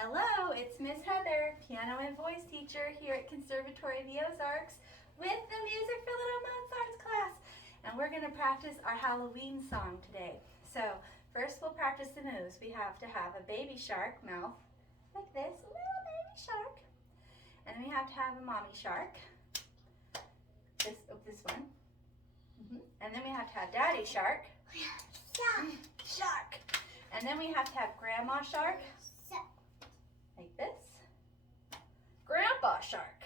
Hello, it's Miss Heather, piano and voice teacher here at Conservatory of the Ozarks with the Music for Little Mozarts class. And we're going to practice our Halloween song today. So first we'll practice the moves. We have to have a baby shark mouth like this, a little baby shark. And then we have to have a mommy shark, this one. And then we have to have daddy shark, shark. And then we have to have grandma shark, like this, grandpa shark.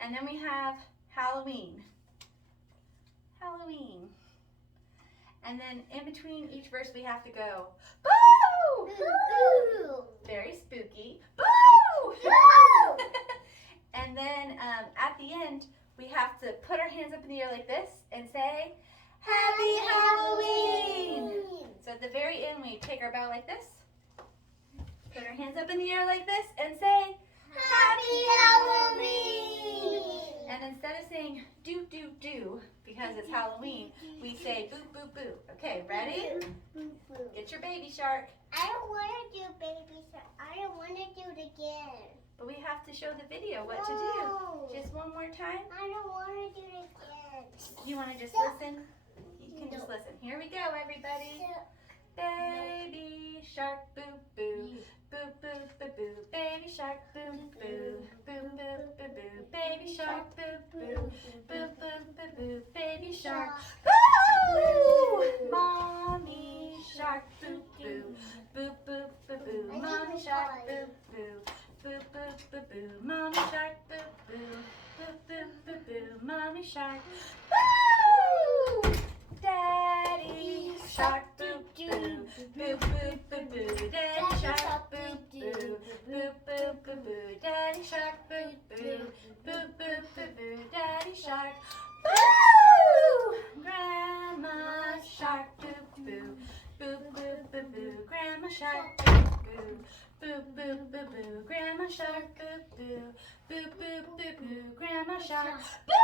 And then we have Halloween. And then in between each verse we have to go, boo! Boo! Very spooky. Boo! Boo! And then at the end we have to put our hands up in the air like this and say, Happy Halloween! So at the very end we take our bow like this, put our hands up in the air like this and say, Happy Halloween! And instead of saying do, do, do, because it's Halloween, we say boo, boo, boo. Okay, ready? Get your baby shark. I don't want to do baby shark. I don't want to do it again. But we have to show the video what to do. Just one more time. I don't want to do it again. You want to just listen? You can just listen. Here we go, everybody. Baby shark, boo, boo. Boo, boo, boo, boo. Baby shark, boo, boo. Boo, boo, boo, boo. Baby shark, boo, boo. Boo, boo, boo, boo. Baby shark. Boo! Mommy shark, boo, boo. Boo, boo, boo, boo. Mommy shark, boo, boo. Boo, boo, boo, boo. Mommy shark, boo, boo. Boo, boo, boo, boo. Mommy shark. Boo! Daddy shark, boo, boo. Boo, boo, boo, boo. Daddy shark, boo, boo. Boo, boo, boo, boo. Daddy shark, boo, boo. Boo, boo, boo, boo. Daddy shark. Boo! Grandma shark, boo, boo. Boo, boo, boo, boo. Grandma shark, boo, boo. Boo, boo, boo, boo. Grandma shark, boo, boo. Boo, boo, boo, boo. Grandma shark. Boo!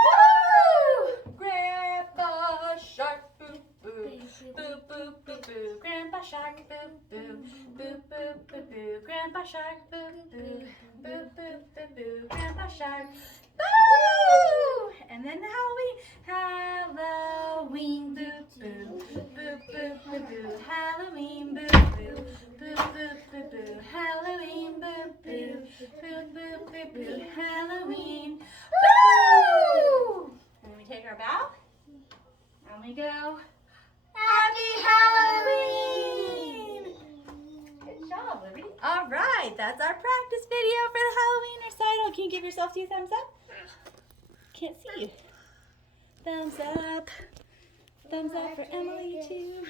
Grandpa shark, boo, boo. Boo, boo, boo, boo. Grandpa shark, boo, boo. Boo, boo, boo, boo. Grandpa shark, boo, boo. Boo, boo, boo, boo. Grandpa shark. Boo! And then the Halloween, boo, boo. Boo, boo, boo, boo. Halloween, boo, boo. Boo, boo, boo, boo. Halloween, boo, boo. Boo, boo, boo, boo. Halloween, boo! And then we take our bow, and we go, Happy Halloween! Good job, Liberty. All right, that's our practice video for the Halloween recital. Can you give yourself 2 thumbs up? Can't see you. Thumbs up. Thumbs up for Emily, too.